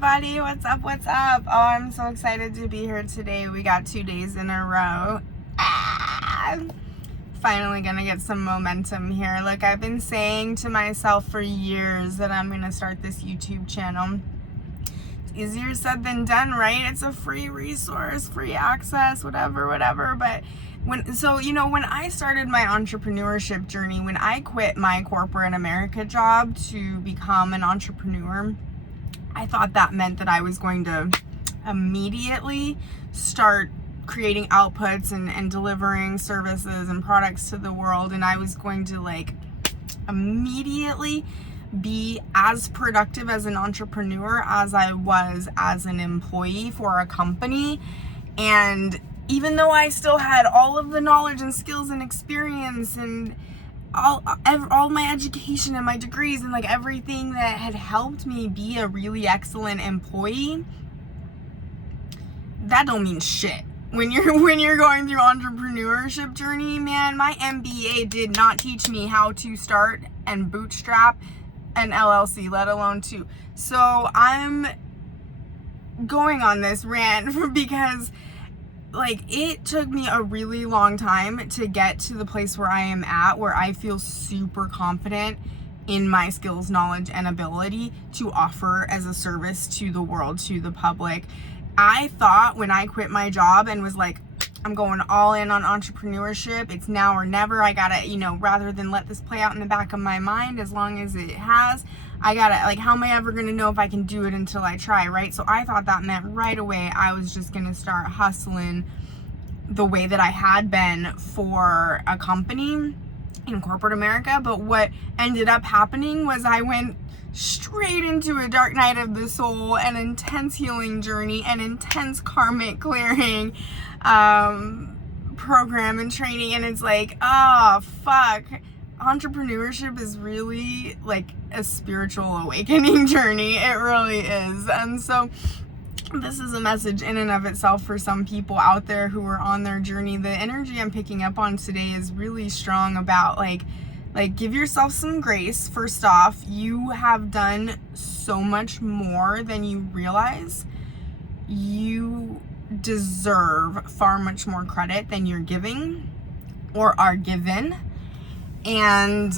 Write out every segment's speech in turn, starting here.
everybody, what's up? Oh, I'm so excited to be here today. We got 2 days in a row. Finally gonna get some momentum here. Look, I've been saying to myself for years that I'm gonna start this YouTube channel. It's easier said than done, right? It's a free resource, free access, whatever, but when I started my entrepreneurship journey, when I quit my corporate America job to become an entrepreneur, I thought that meant that I was going to immediately start creating outputs and delivering services and products to the world, and I was going to immediately be as productive as an entrepreneur as I was as an employee for a company. And even though I still had all of the knowledge and skills and experience and all my education and my degrees and everything that had helped me be a really excellent employee, that don't mean shit when you're going through entrepreneurship journey, man. My MBA did not teach me how to start and bootstrap an LLC, let alone two. So I'm going on this rant because it took me a really long time to get to the place where I am at, where I feel super confident in my skills, knowledge, and ability to offer as a service to the world, to the public. I thought when I quit my job and was I'm going all in on entrepreneurship, it's now or never. I gotta, rather than let this play out in the back of my mind as long as it has, I gotta, how am I ever gonna know if I can do it until I try, right? So I thought that meant right away I was just gonna start hustling the way that I had been for a company in corporate America. But what ended up happening was I went straight into a dark night of the soul, an intense healing journey, an intense karmic clearing program and training. And it's oh fuck, entrepreneurship is really a spiritual awakening journey. It really is. And so this is a message in and of itself for some people out there who are on their journey. The energy I'm picking up on today is really strong about give yourself some grace. First off, you have done so much more than you realize. You deserve far much more credit than you're giving or are given. And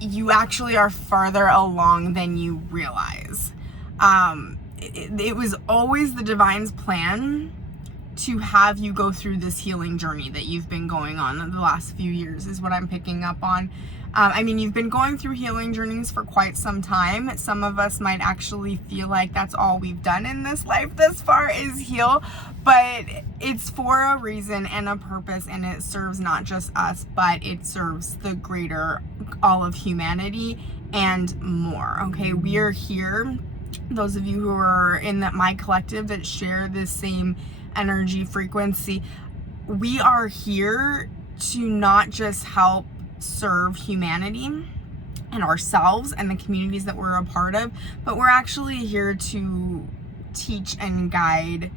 you actually are farther along than you realize. It was always the divine's plan to have you go through this healing journey that you've been going on the last few years, is what I'm picking up on. You've been going through healing journeys for quite some time. Some of us might actually feel like that's all we've done in this life this far is heal, but it's for a reason and a purpose, and it serves not just us, but it serves the greater all of humanity and more. Okay, we are here. Those of you who are in my collective that share this same energy frequency, we are here to not just help serve humanity and ourselves and the communities that we're a part of, but we're actually here to teach and guide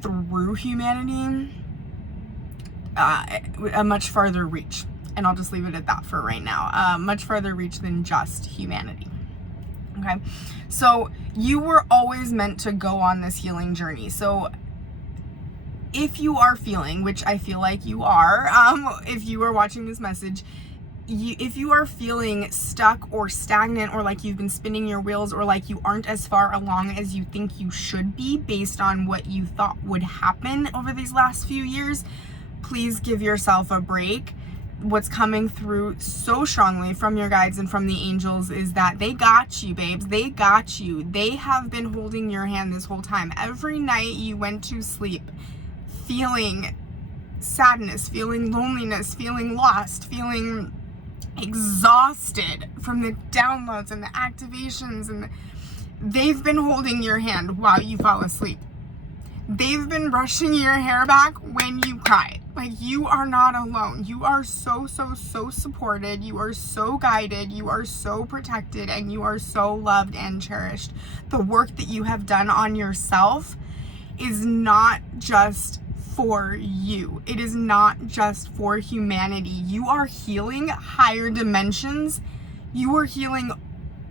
through humanity a much farther reach. And I'll just leave it at that for right now. Much farther reach than just humanity. Okay, so you were always meant to go on this healing journey. So if you are feeling, which I feel like you are, if you are watching this message, if you are feeling stuck or stagnant, or you've been spinning your wheels, or you aren't as far along as you think you should be based on what you thought would happen over these last few years, please give yourself a break. What's coming through so strongly from your guides and from the angels is that they got you, babes. They got you. They have been holding your hand this whole time. Every night you went to sleep feeling sadness, feeling loneliness, feeling lost, feeling exhausted from the downloads and the activations, and they've been holding your hand while you fall asleep. They've been brushing your hair back when you cry. You are not alone. You are so supported. You are so guided. You are so protected, and you are so loved and cherished. The work that you have done on yourself is not just for you. It is not just for humanity. You are healing higher dimensions. You are healing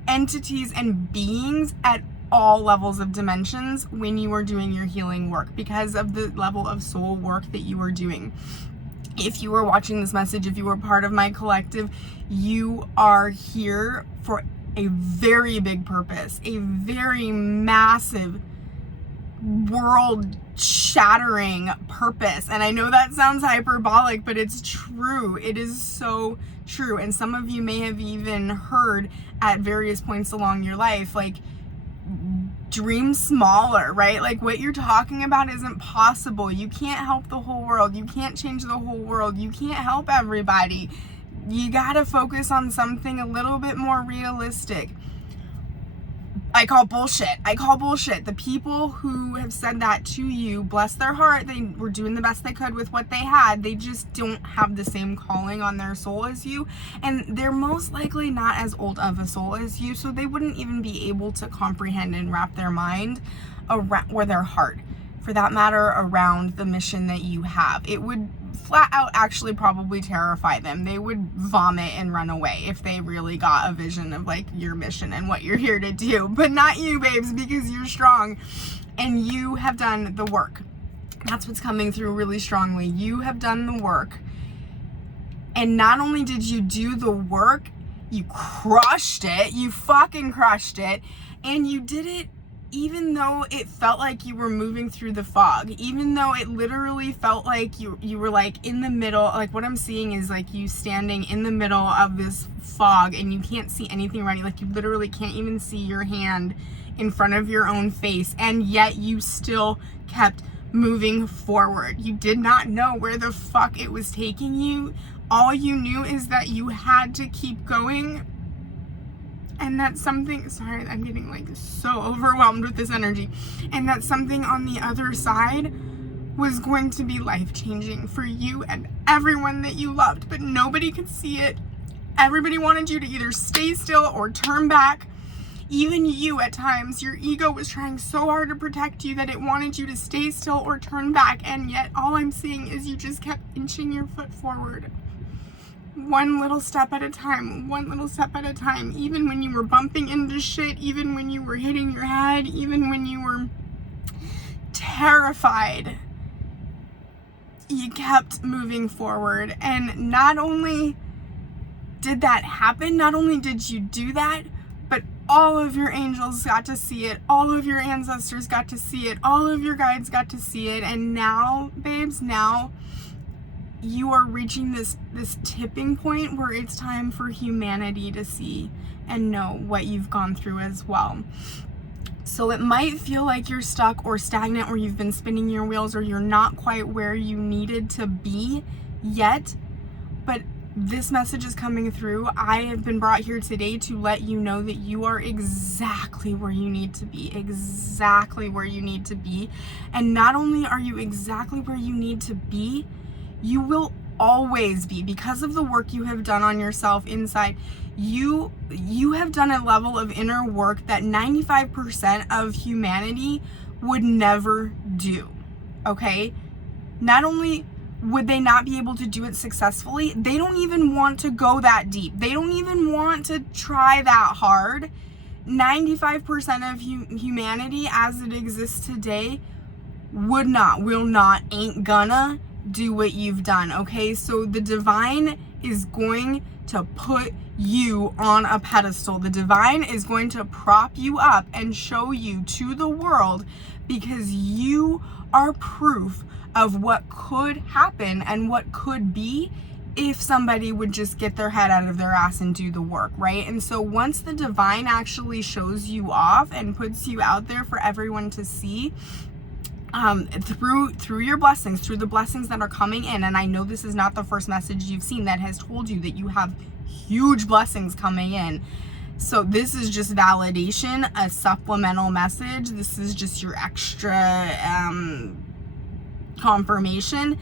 entities and beings at all levels of dimensions when you are doing your healing work, because of the level of soul work that you are doing. If you are watching this message, if you are part of my collective, you are here for a very big purpose, a very massive, world shattering purpose. And I know that sounds hyperbolic, but it's true. It is so true. And some of you may have even heard at various points along your life, like, dream smaller, right? Like, what you're talking about isn't possible. You can't help the whole world. You can't change the whole world. You can't help everybody. You gotta focus on something a little bit more realistic. I call bullshit. The people who have said that to you, bless their heart, they were doing the best they could with what they had. They just don't have the same calling on their soul as you. And they're most likely not as old of a soul as you, so they wouldn't even be able to comprehend and wrap their mind around, or their heart, for that matter, around the mission that you have. It would flat out actually probably terrify them. They would vomit and run away if they really got a vision of like your mission and what you're here to do. But not you, babes, because you're strong and you have done the work. That's what's coming through really strongly. You have done the work. And not only did you do the work, you crushed it. You fucking crushed it. And you did it even though it felt like you were moving through the fog, even though it literally felt like you were like in the middle. Like, what I'm seeing is like you standing in the middle of this fog and you can't see anything around you. Like, you literally can't even see your hand in front of your own face, and yet you still kept moving forward. You did not know where the fuck it was taking you. All you knew is that you had to keep going. And that's something, sorry, I'm getting like so overwhelmed with this energy. And that something on the other side was going to be life-changing for you and everyone that you loved, but nobody could see it. Everybody wanted you to either stay still or turn back. Even you, at times, your ego was trying so hard to protect you that it wanted you to stay still or turn back. And yet all I'm seeing is you just kept inching your foot forward. One little step at a time, one little step at a time. Even when you were bumping into shit, even when you were hitting your head, even when you were terrified, you kept moving forward. And not only did that happen, not only did you do that, but all of your angels got to see it, all of your ancestors got to see it, all of your guides got to see it. And now, babes, now you are reaching this tipping point where it's time for humanity to see and know what you've gone through as well. So it might feel like you're stuck or stagnant, or you've been spinning your wheels, or you're not quite where you needed to be yet, but this message is coming through. I have been brought here today to let you know that you are exactly where you need to be, exactly where you need to be. And not only are you exactly where you need to be, you will always be, because of the work you have done on yourself inside. You have done a level of inner work that 95% of humanity would never do, okay? Not only would they not be able to do it successfully, they don't even want to go that deep. They don't even want to try that hard. 95% of humanity as it exists today would not, will not, ain't gonna do what you've done, okay? So the divine is going to put you on a pedestal. The divine is going to prop you up and show you to the world, because you are proof of what could happen and what could be if somebody would just get their head out of their ass and do the work, right? And so once the divine actually shows you off and puts you out there for everyone to see, through your blessings, through the blessings that are coming in. And I know this is not the first message you've seen that has told you that you have huge blessings coming in. So this is just validation, a supplemental message. This is just your extra confirmation.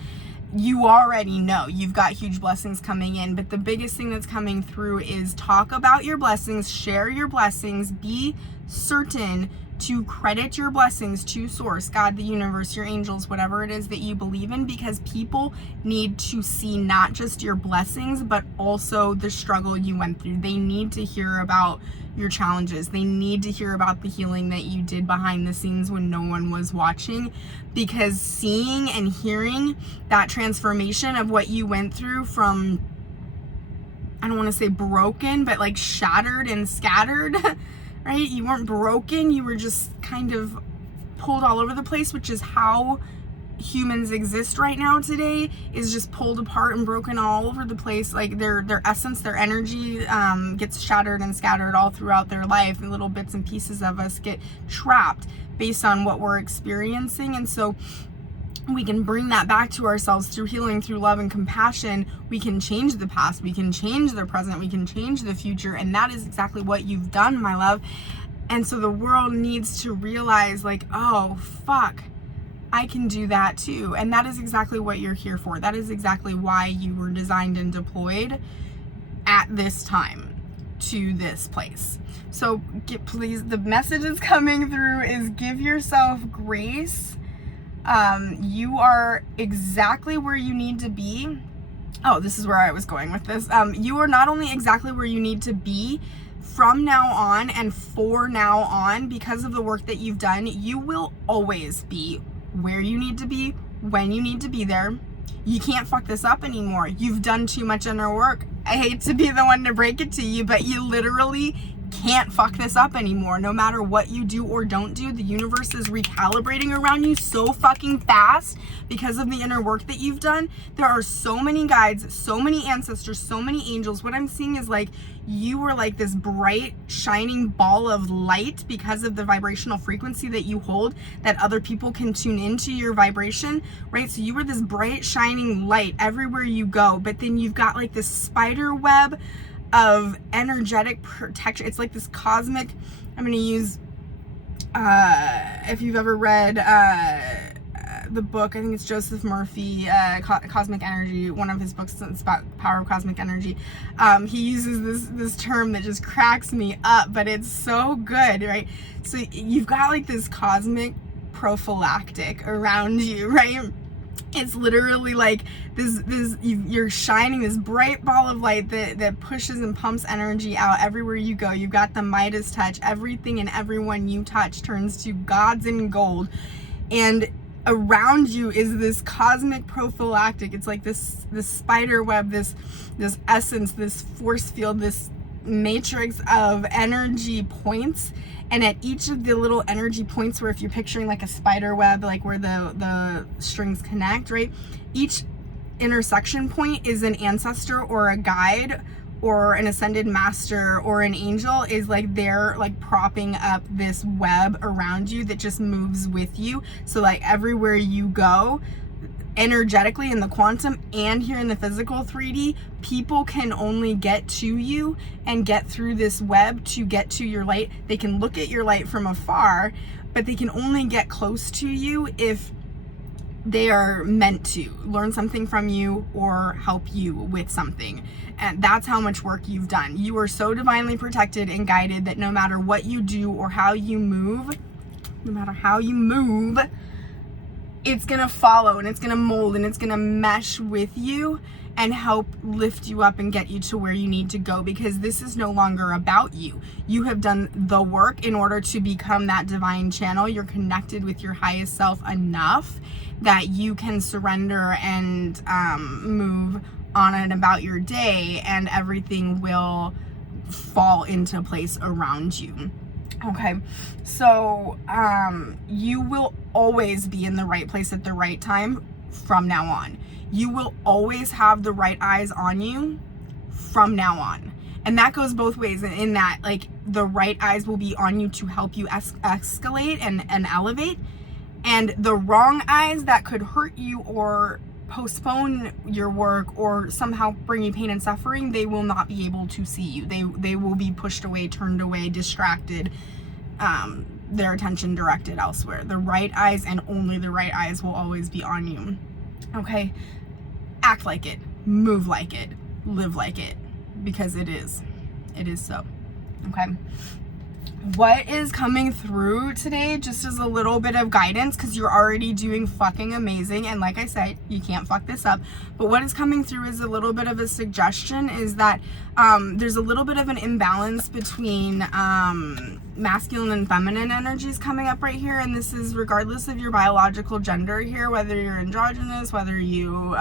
You already know you've got huge blessings coming in, but the biggest thing that's coming through is talk about your blessings, share your blessings, be certain to credit your blessings to source, God, the universe, your angels, whatever it is that you believe in, because people need to see not just your blessings, but also the struggle you went through. They need to hear about your challenges. They need to hear about the healing that you did behind the scenes when no one was watching, because seeing and hearing that transformation of what you went through from, I don't want to say broken, but like shattered and scattered, right? You weren't broken, you were just kind of pulled all over the place, which is how humans exist right now today, is just pulled apart and broken all over the place. Like their essence, their energy gets shattered and scattered all throughout their life, and little bits and pieces of us get trapped based on what we're experiencing. And so we can bring that back to ourselves through healing, through love and compassion. We can change the past, we can change the present, we can change the future, and that is exactly what you've done, my love. And so the world needs to realize, like, oh fuck, I can do that too. And that is exactly what you're here for. That is exactly why you were designed and deployed at this time to this place. So please, the message is coming through is give yourself grace. You are exactly where you need to be. Oh, this is where I was going with this. You are not only exactly where you need to be from now on and for now on, because of the work that you've done, you will always be where you need to be, when you need to be there. You can't fuck this up anymore. You've done too much inner work. I hate to be the one to break it to you, but you literally can't fuck this up anymore. No matter what you do or don't do, the universe is recalibrating around you so fucking fast because of the inner work that you've done. There are so many guides, so many ancestors, so many angels. What I'm seeing is like you were like this bright, shining ball of light because of the vibrational frequency that you hold, that other people can tune into your vibration, right? So you were this bright, shining light everywhere you go, but then you've got like this spider web of energetic protection. It's like this cosmic, I'm going to use, if you've ever read the book, I think it's Joseph Murphy, Cosmic Energy, one of his books, it's about power of cosmic energy. He uses this term that just cracks me up, but it's so good, right? So you've got like this cosmic prophylactic around you, right? It's literally like you're shining this bright ball of light that pushes and pumps energy out everywhere you go. You've got the Midas touch. Everything and everyone you touch turns to gods in gold. And around you is this cosmic prophylactic. It's like this spider web, this essence, this force field, this matrix of energy points. And at each of the little energy points, where if you're picturing like a spider web, like where the strings connect, right? Each intersection point is an ancestor or a guide or an ascended master or an angel, is like they're like propping up this web around you that just moves with you. So like everywhere you go, energetically in the quantum and here in the physical 3D, people can only get to you and get through this web to get to your light. They can look at your light from afar, but they can only get close to you if they are meant to learn something from you or help you with something. And that's how much work you've done. You are so divinely protected and guided that no matter what you do or how you move, it's gonna follow and it's gonna mold and it's gonna mesh with you and help lift you up and get you to where you need to go, because this is no longer about you. You have done the work in order to become that divine channel. You're connected with your highest self enough that you can surrender and move on and about your day, and everything will fall into place around you. Okay, so you will always be in the right place at the right time from now on. You will always have the right eyes on you from now on. And that goes both ways in that, like, the right eyes will be on you to help you escalate and elevate. And the wrong eyes that could hurt you or postpone your work or somehow bring you pain and suffering, they will not be able to see you. They will be pushed away, turned away, distracted, their attention directed elsewhere. The right eyes and only the right eyes will always be on you. Okay? Act like it, move like it, live like it, because it is so. Okay? what is coming through today, just as a little bit of guidance, because you're already doing fucking amazing, and like I said, you can't fuck this up, but what is coming through is a little bit of a suggestion, is that there's a little bit of an imbalance between masculine and feminine energies coming up right here, and this is regardless of your biological gender here, whether you're androgynous, whether you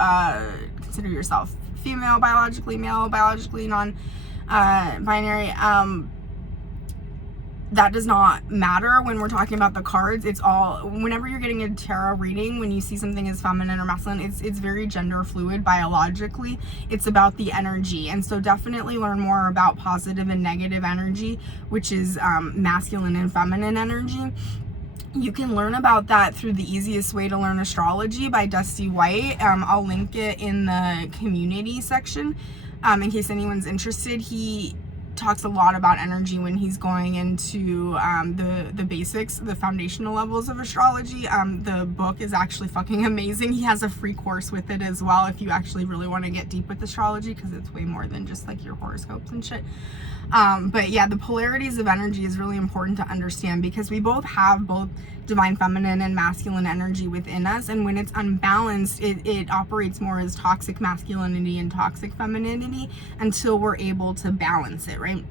consider yourself female, biologically male, biologically non-binary. That does not matter when we're talking about the cards. It's all, whenever you're getting a tarot reading, when you see something as feminine or masculine, it's very gender fluid biologically. It's about the energy. And so definitely learn more about positive and negative energy, which is masculine and feminine energy. You can learn about that through the easiest way to learn astrology by Dusty White. I'll link it in the community section in case anyone's interested. He talks a lot about energy when he's going into the basics, the foundational levels of astrology. The book is actually fucking amazing. He has a free course with it as well if you actually really want to get deep with astrology, because it's way more than just like your horoscopes and shit. But yeah, the polarities of energy is really important to understand, because we both have both divine feminine and masculine energy within us, and when it's unbalanced, it operates more as toxic masculinity and toxic femininity until we're able to balance it, right?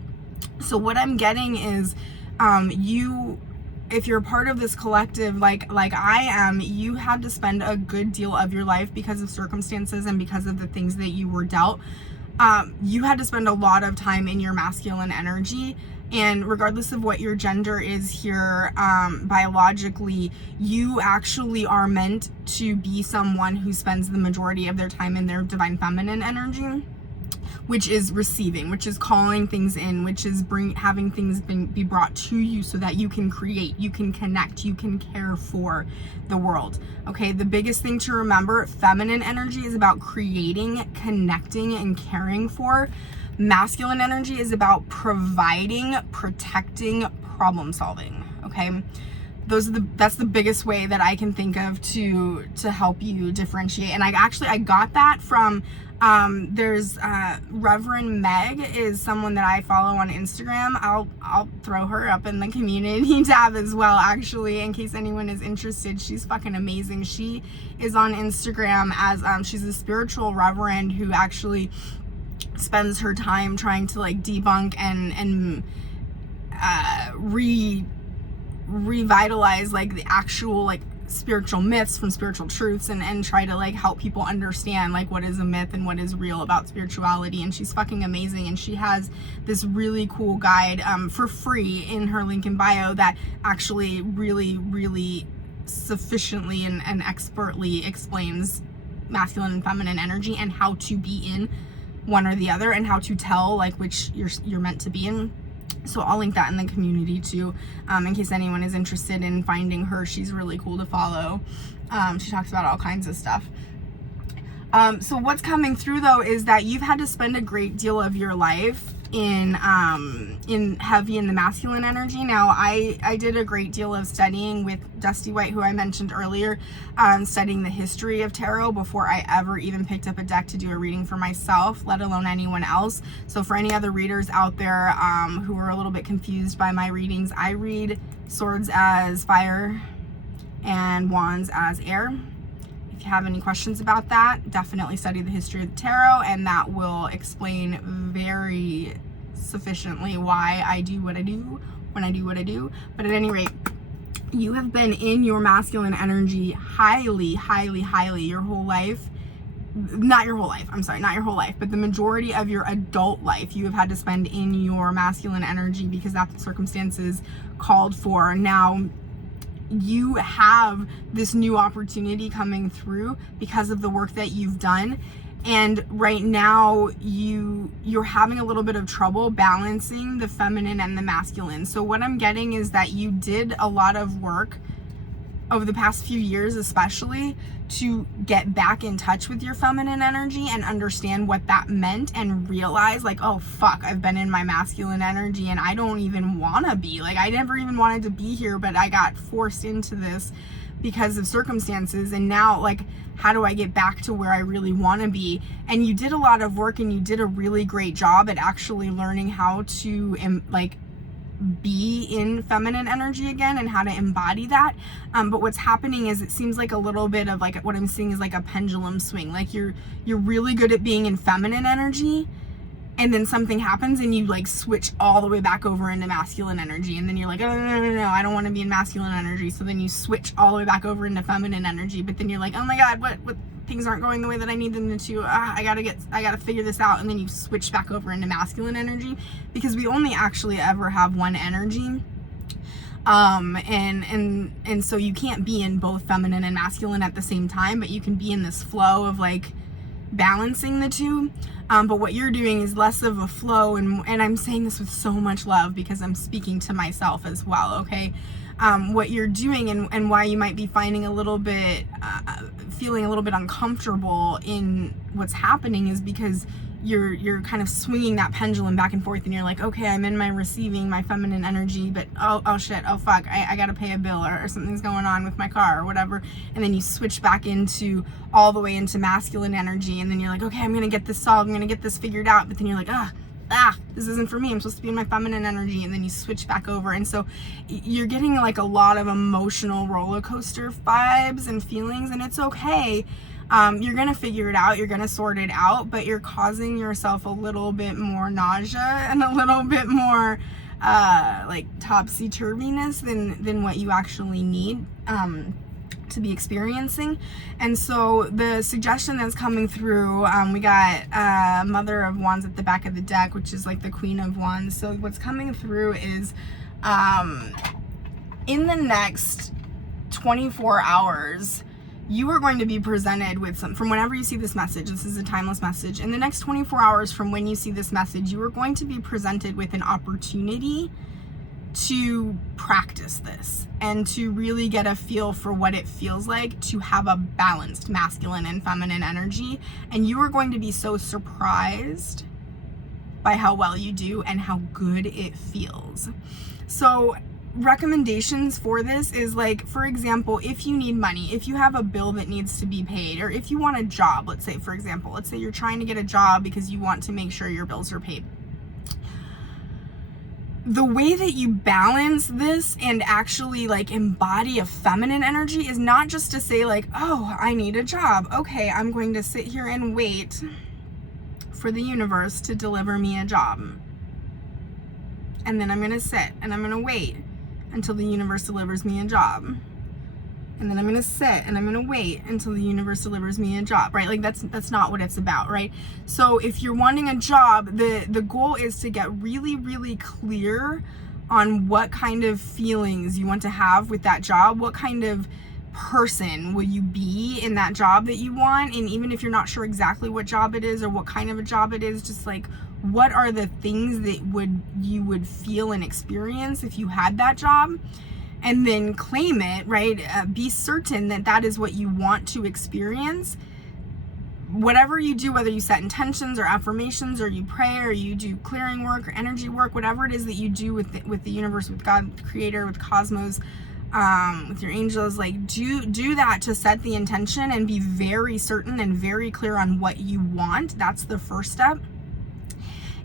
So what I'm getting is if you're part of this collective like I am, you had to spend a good deal of your life, because of circumstances and because of the things that you were dealt, you had to spend a lot of time in your masculine energy. And regardless of what your gender is here, biologically, you actually are meant to be someone who spends the majority of their time in their divine feminine energy, which is receiving, which is calling things in, which is having things be brought to you so that you can create, you can connect, you can care for the world. Okay, the biggest thing to remember, feminine energy is about creating, connecting, and caring for. Masculine energy is about providing, protecting, problem solving. Okay, that's the biggest way that I can think of to help you differentiate. And I got that from there's Reverend Meg is someone that I follow on Instagram. I'll throw her up in the community tab as well, actually, in case anyone is interested. She's fucking amazing. She is on Instagram as she's a spiritual reverend who actually spends her time trying to like debunk and revitalize like the actual like spiritual myths from spiritual truths, and try to like help people understand like what is a myth and what is real about spirituality. And she's fucking amazing, and she has this really cool guide for free in her link in bio that actually really sufficiently and expertly explains masculine and feminine energy and how to be in one or the other, and how to tell like which you're meant to be in. So I'll link that in the community too, in case anyone is interested in finding her. She's really cool to follow. She talks about all kinds of stuff. So what's coming through though is that you've had to spend a great deal of your life in heavy in the masculine energy. Now I did a great deal of studying with Dusty White, who I mentioned earlier, studying the history of tarot before I ever even picked up a deck to do a reading for myself, let alone anyone else. So for any other readers out there who are a little bit confused by my readings, I read swords as fire and wands as air. If you have any questions about that, definitely study the history of the tarot, and that will explain very sufficiently why I do what I do when I do what I do. But at any rate, you have been in your masculine energy highly your whole life. Not your whole life, I'm sorry, not your whole life, but the majority of your adult life you have had to spend in your masculine energy, because that's what circumstances called for. Now you have this new opportunity coming through because of the work that you've done, and right now you're having a little bit of trouble balancing the feminine and the masculine. So what I'm getting is that you did a lot of work over the past few years, especially, to get back in touch with your feminine energy and understand what that meant, and realize like, oh fuck, I've been in my masculine energy and I don't even want to be, like, I never even wanted to be here, but I got forced into this because of circumstances. And now, like, how do I get back to where I really want to be? And you did a lot of work, and you did a really great job at actually learning how to like be in feminine energy again and how to embody that. But what's happening is it seems like a little bit of like what I'm seeing is like a pendulum swing. Like you're really good at being in feminine energy, and then something happens and you like switch all the way back over into masculine energy, and then you're like, oh no, I don't want to be in masculine energy. So then you switch all the way back over into feminine energy, but then you're like, oh my god, what things aren't going the way that I need them to. I gotta figure this out, and then you switch back over into masculine energy, because we only actually ever have one energy. And so you can't be in both feminine and masculine at the same time, but you can be in this flow of like balancing the two. But what you're doing is less of a flow, and I'm saying this with so much love because I'm speaking to myself as well, okay? What you're doing and why you might be finding a little bit, feeling a little bit uncomfortable in what's happening is because you're kind of swinging that pendulum back and forth, and you're like, okay, I'm in my receiving, my feminine energy, but oh shit, oh fuck, I gotta pay a bill, or something's going on with my car or whatever, and then you switch back into all the way into masculine energy, and then you're like, okay, I'm gonna get this solved, I'm gonna get this figured out, but then you're like, this isn't for me, I'm supposed to be in my feminine energy, and then you switch back over. And so you're getting like a lot of emotional roller coaster vibes and feelings, and it's okay. You're gonna figure it out, you're gonna sort it out, but you're causing yourself a little bit more nausea and a little bit more like topsy-turviness than what you actually need to be experiencing. And so the suggestion that's coming through, we got Mother of Wands at the back of the deck, which is like the Queen of Wands. So what's coming through is in the next 24 hours, you are going to be presented with from whenever you see this message, this is a timeless message, in the next 24 hours from when you see this message, you are going to be presented with an opportunity to practice this and to really get a feel for what it feels like to have a balanced masculine and feminine energy. And you are going to be so surprised by how well you do and how good it feels. So recommendations for this is like, for example, if you need money, if you have a bill that needs to be paid, or if you want a job, let's say, for example, let's say you're trying to get a job because you want to make sure your bills are paid. The way that you balance this and actually like embody a feminine energy is not just to say like, oh, I need a job. Okay, I'm going to sit here and wait for the universe to deliver me a job. And then I'm going to sit and I'm going to wait until the universe delivers me a job. And then I'm going to sit and I'm going to wait until the universe delivers me a job, right? Like that's not what it's about, right? So if you're wanting a job, the goal is to get really, really clear on what kind of feelings you want to have with that job. What kind of person will you be in that job that you want? And even if you're not sure exactly what job it is or what kind of a job it is, just like, what are the things that you would feel and experience if you had that job? And then claim it, right? Be certain that that is what you want to experience. Whatever you do, whether you set intentions or affirmations, or you pray, or you do clearing work or energy work, whatever it is that you do with the universe, with God, with Creator, with cosmos, with your angels, like do that to set the intention and be very certain and very clear on what you want. That's the first step.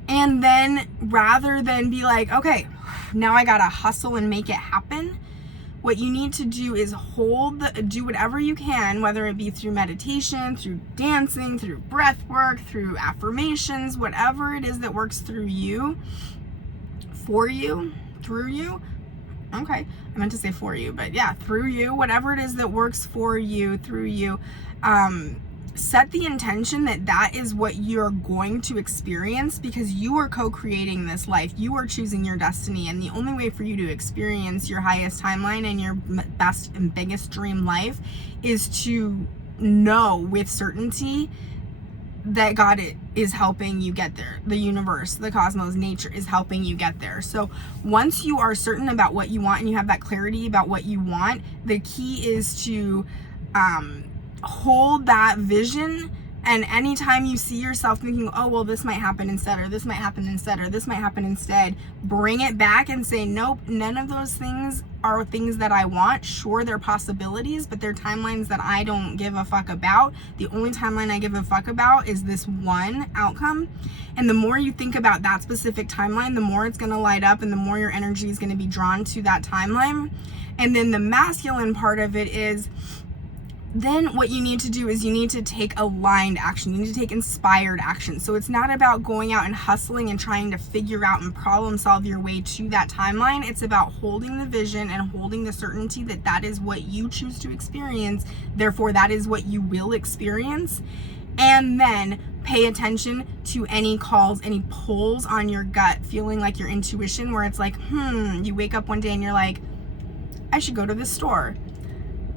And then rather than be like, okay, now I gotta hustle and make it happen, what you need to do is do whatever you can, whether it be through meditation, through dancing, through breath work, through affirmations, whatever it is that works through you, for you, through you. Okay, I meant to say for you, but yeah, through you, whatever it is that works for you, through you. Set the intention that that is what you're going to experience, because you are co-creating this life. You are choosing your destiny, and the only way for you to experience your highest timeline and your best and biggest dream life is to know with certainty that God is helping you get there. The universe, the cosmos, nature is helping you get there. So once you are certain about what you want and you have that clarity about what you want, the key is to hold that vision And anytime you see yourself thinking, oh, well, this might happen instead, or this might happen instead, or this might happen instead, bring it back and say, nope, none of those things are things that I want. Sure, they're possibilities, but they're timelines that I don't give a fuck about. The only timeline I give a fuck about is this one outcome. And the more you think about that specific timeline, the more it's going to light up and the more your energy is going to be drawn to that timeline. And then the masculine part of it is, then what you need to do is you need to take aligned action. You need to take inspired action. So it's not about going out and hustling and trying to figure out and problem solve your way to that timeline. It's about holding the vision and holding the certainty that that is what you choose to experience. Therefore, that is what you will experience. And then pay attention to any calls, any pulls on your gut, feeling like your intuition, where it's like, you wake up one day and you're like, I should go to this store.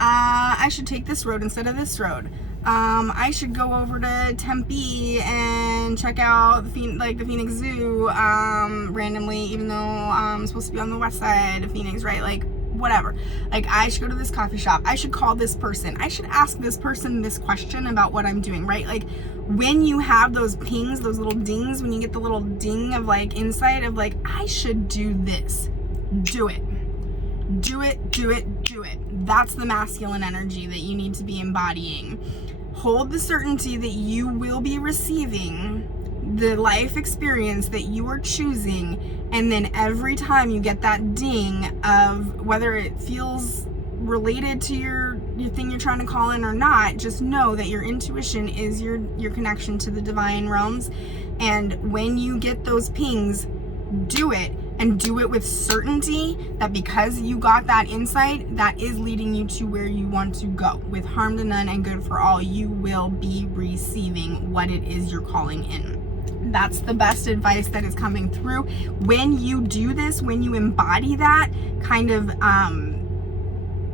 I should take this road instead of this road. I should go over to Tempe and check out the Phoenix Zoo randomly, even though I'm supposed to be on the west side of Phoenix, right? Like, whatever. Like, I should go to this coffee shop. I should call this person. I should ask this person this question about what I'm doing, right? Like, when you have those pings, those little dings, when you get the little ding of like insight of like, I should do this, do it. Do it, do it, do it. That's the masculine energy that you need to be embodying. Hold the certainty that you will be receiving the life experience that you are choosing, and then every time you get that ding of whether it feels related to your thing you're trying to call in or not, just know that your intuition is your connection to the divine realms. And when you get those pings, do it. And do it with certainty that because you got that insight, that is leading you to where you want to go. With harm to none and good for all, you will be receiving what it is you're calling in. That's the best advice that is coming through. When you do this, when you embody that kind of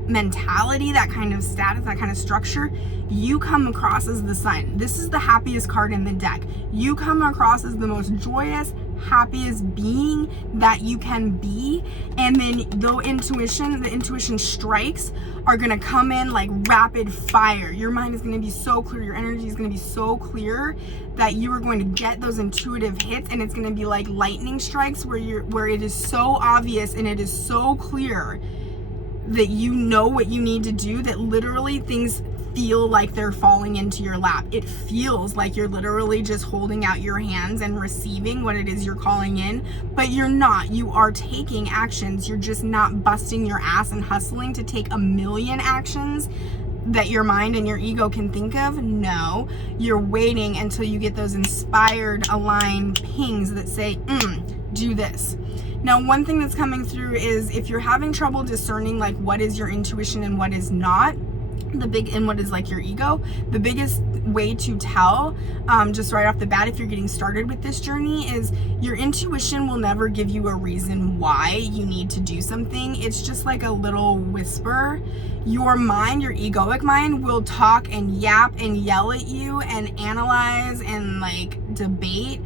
mentality, that kind of status, that kind of structure, you come across as the sun. This is the happiest card in the deck. You come across as the most joyous, happiest being that you can be. And then the intuition strikes are going to come in like rapid fire. Your mind is going to be so clear, your energy is going to be so clear that you are going to get those intuitive hits, and it's going to be like lightning strikes where it is so obvious and it is so clear that you know what you need to do, that literally things feel like they're falling into your lap. It feels like you're literally just holding out your hands and receiving what it is you're calling in, but you're not. You are taking actions. You're just not busting your ass and hustling to take a million actions that your mind and your ego can think of. No, you're waiting until you get those inspired, aligned pings that say, do this. Now, one thing that's coming through is if you're having trouble discerning like what is your intuition and what is not, and what is like your ego, the biggest way to tell, just right off the bat, if you're getting started with this journey, is your intuition will never give you a reason why you need to do something. It's just like a little whisper. Your mind, your egoic mind, will talk and yap and yell at you and analyze and like debate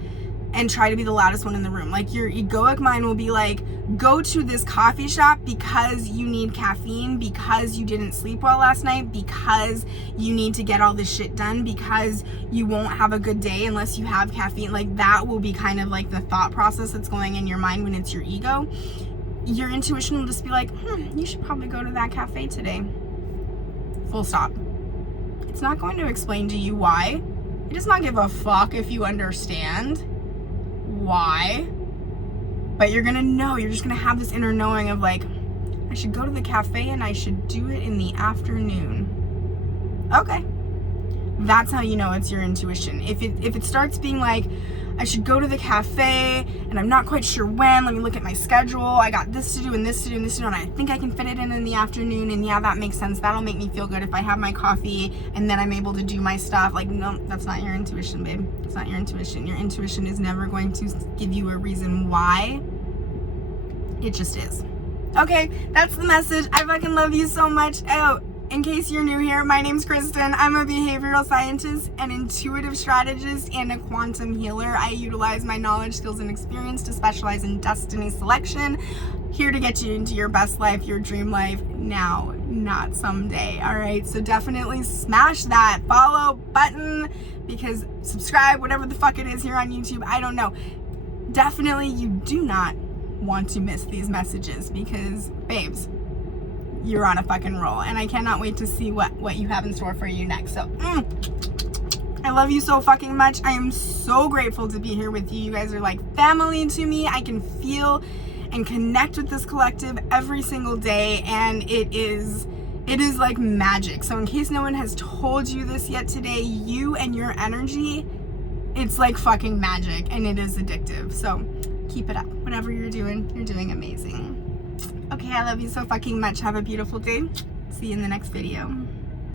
and try to be the loudest one in the room. Like, your egoic mind will be like, go to this coffee shop because you need caffeine, because you didn't sleep well last night, because you need to get all this shit done, because you won't have a good day unless you have caffeine. Like, that will be kind of like the thought process that's going in your mind when it's your ego. Your intuition will just be like, you should probably go to that cafe today. Full stop. It's not going to explain to you why. It does not give a fuck if you understand why, but you're gonna know. You're just gonna have this inner knowing of like, I should go to the cafe and I should do it in the afternoon. Okay, that's how you know it's your intuition. If it starts being like, I should go to the cafe and I'm not quite sure when, let me look at my schedule, I got this to do and this to do and this to do, and I think I can fit it in the afternoon, and yeah, that makes sense, that'll make me feel good if I have my coffee and then I'm able to do my stuff. Like, no, that's not your intuition, babe. It's not your intuition. Your intuition is never going to give you a reason why. It just is. Okay, that's the message. I fucking love you so much. Oh, In case you're new here, my name's Kristen. I'm a behavioral scientist, an intuitive strategist, and a quantum healer. I utilize my knowledge, skills, and experience to specialize in destiny selection. Here to get you into your best life, your dream life, now, not someday. All right, so definitely smash that follow button, because subscribe, whatever the fuck it is here on YouTube, I don't know. Definitely you do not want to miss these messages, because babes, you're on a fucking roll, and I cannot wait to see what you have in store for you next. So I love you so fucking much. I am so grateful to be here with you. You guys are like family to me. I can feel and connect with this collective every single day, and it is like magic. So in case no one has told you this yet today, you and your energy, it's like fucking magic, and it is addictive. So keep it up. Whatever you're doing amazing. Okay, I love you so fucking much. Have a beautiful day. See you in the next video.